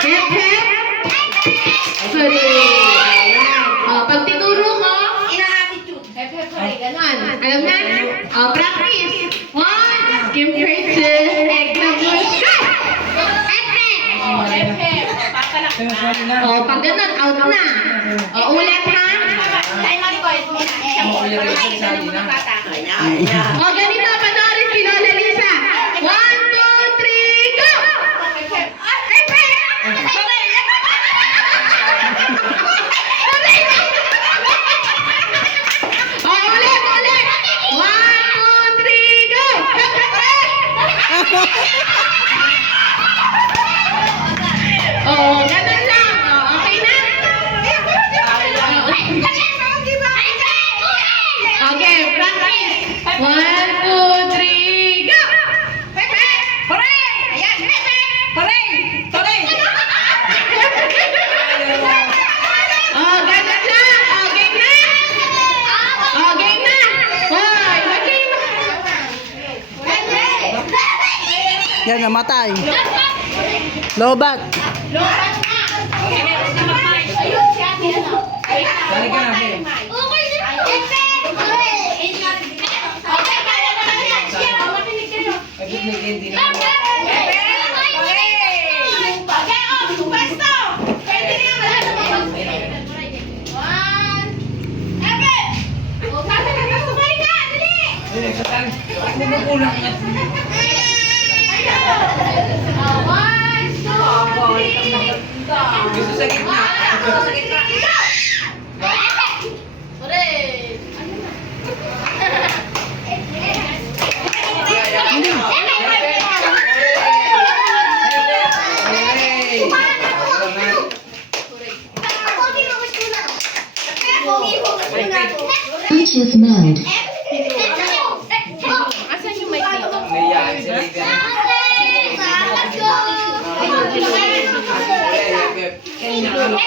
Hep, hep. Hooray. Pag tinuro ko, hep, hep, hooray. Ganon. Alam na? Practice. 1, skim curses, egg number 2. Hep, hep. Pag ganon, out na. Ulit ha? Ganito, panoorin si Lola Lisa. 1, 2, 3, go! Ulit! 1, 2, 3, go! Ganun lang. Okay na? Okay, practice. 1, 2, 3, go! Hooray! Ayan, hooray! Hooray! Ganun lang. Okay na? Okay na. Hoy, okay na. Yan, namatay. Lobat. Balik ka na, Phil. Gusto sa gitna. Gusto sa gitna. Bluetooth mode. Asan yung mic dito? Naiyakan si Liga. Hello.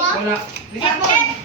Wala.